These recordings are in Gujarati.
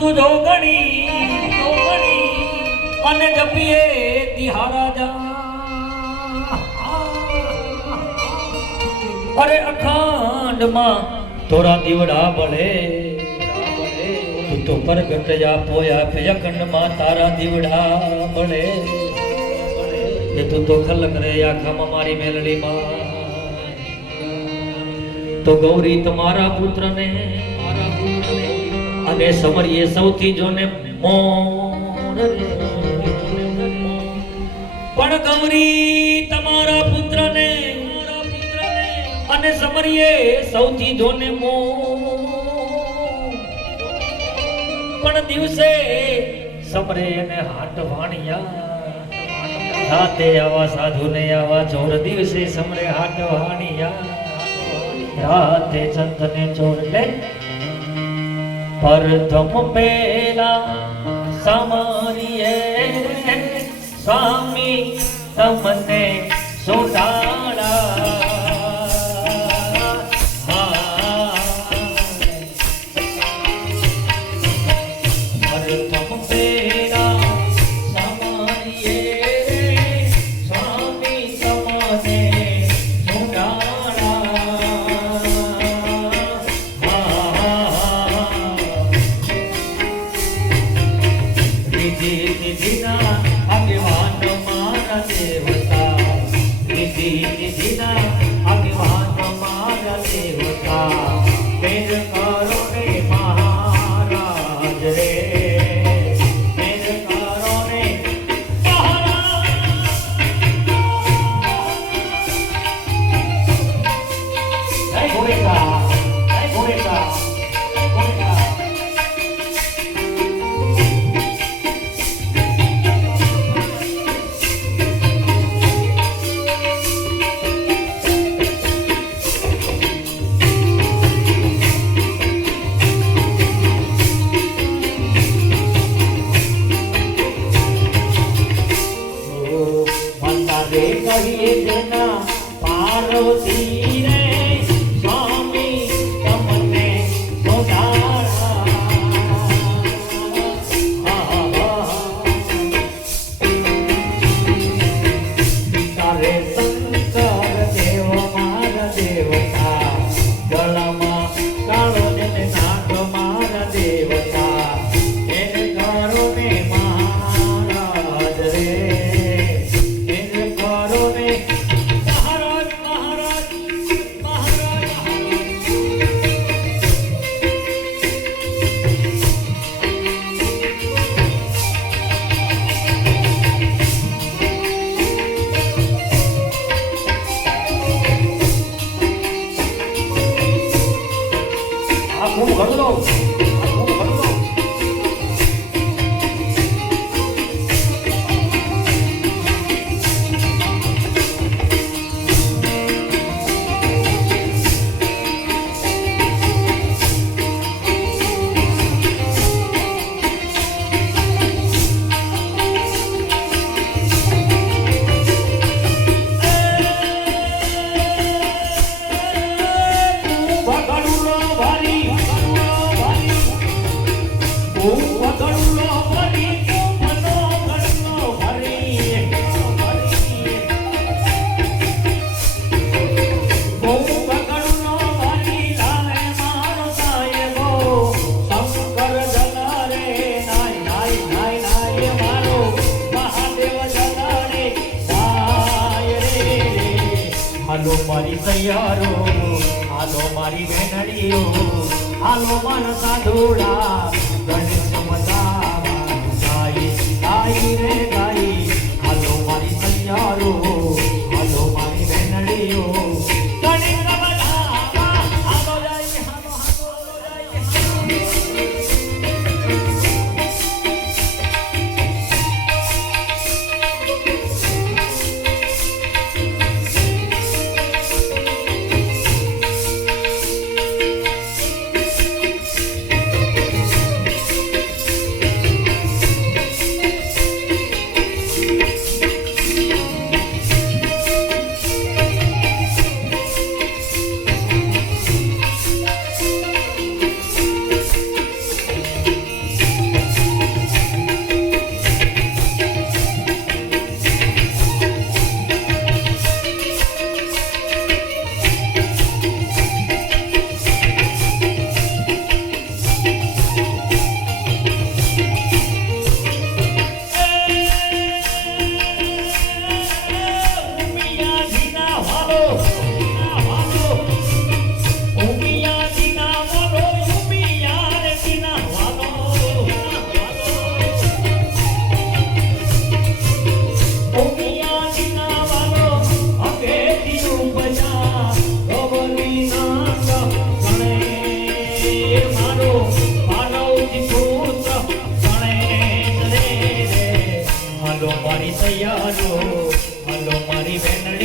તુજો ગણી અને જપીએ તિહારા જા અરે અખંડ માં તોરા દીવડા બળે તું તો પરગટ જા પોયા અખંડ માં તારા દીવડા બળે એ તું તો ખલક રે આખામાં મારી મેલડી માં તો ગૌરી તમારા પુત્રને અને સમરીએ સૌથી જોને મોર પણ ગૌરી તમારા પુત્રને અને સમરીએ સૌથી જોને મોર પણ દિવસે સમરે અને હાટ વાણિયા રાતે આવા સાધુ ને આવા ચોર દિવસે સમરે હાટ વાણિયા રાતે ચંદને ચોર લે પ્રથમ પેલા સમરીએ સ્વામી તમને સોટાડા હાલો મારી તૈયારો હાલો મારી બેનડીઓ હાલો મારા સાધુડા ગણેશ મજા ગાઈ ગાઈ રે ગાઈ હાલો મારી તૈયારો હાલો મારી બેનડીઓ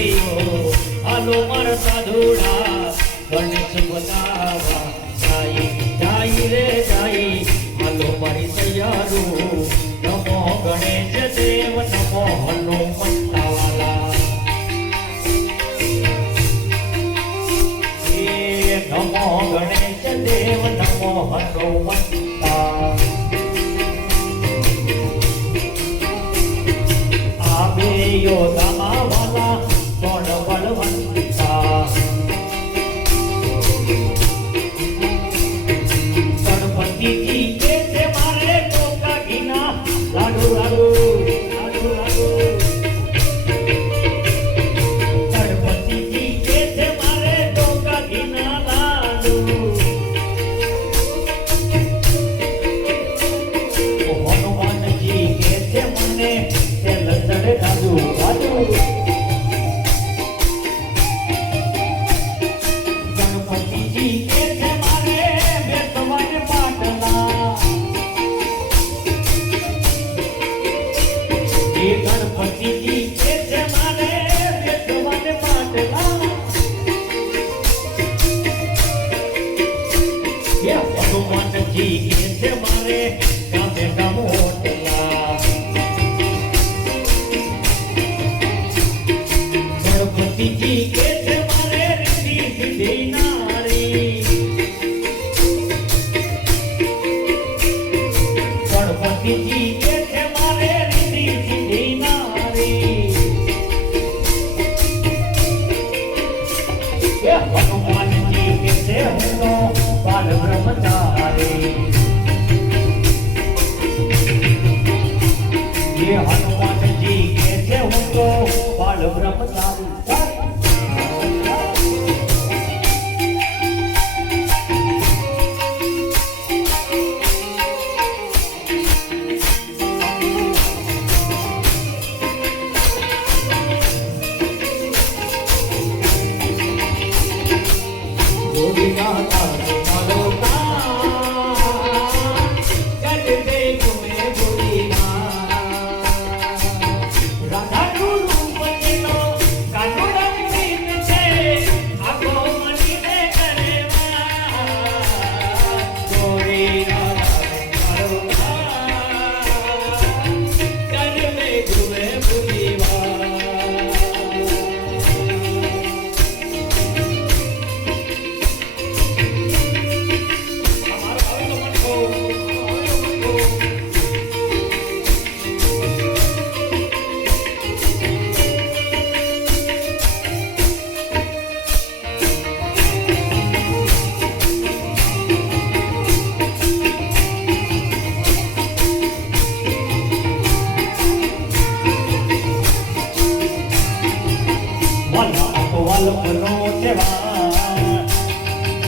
ભાઈઓ હાલો મારા સાધુડા ગણેશ બનાવા જાય જાય રે જાય હાલો મારી તૈયારું નમો ગણેશ દેવ નમો હનુમંતા વાલા નમો ગણેશ દેવ નમો હનુમંતા આવે યોદામા વાલા કોણ બળવંતા ગણપતિજી કે છે મારે ટોકા ઘીના લાડુ લાડુ લાડુ લાડુ ગણપતિજી કે છે મારે ટોકા ઘીના લાડુ હનુમાનજી કે છે મને તેલ ચડે રાજુ રાજુ ગણપતિજી કે છે મારે બેસવાને પાટલા એ ગણપતિજી કે છે મારે બેસવાને પાટલા એ હનુમાનજી કે છે મારે ગામે ગામો હોટલા ગણપતિજી કે છે મારે રીતિ સિદ્ધિ નારી ગણપતિજી કે છે મારે રીતિ સિદ્ધિ નારી એ હનુમાનજી કે છે હું તો બાલ બ્રહ્મચારી એ હનુમાનજી કે છે હું તો બાલ બ્રહ્મચારી વાલો નો તહેવાર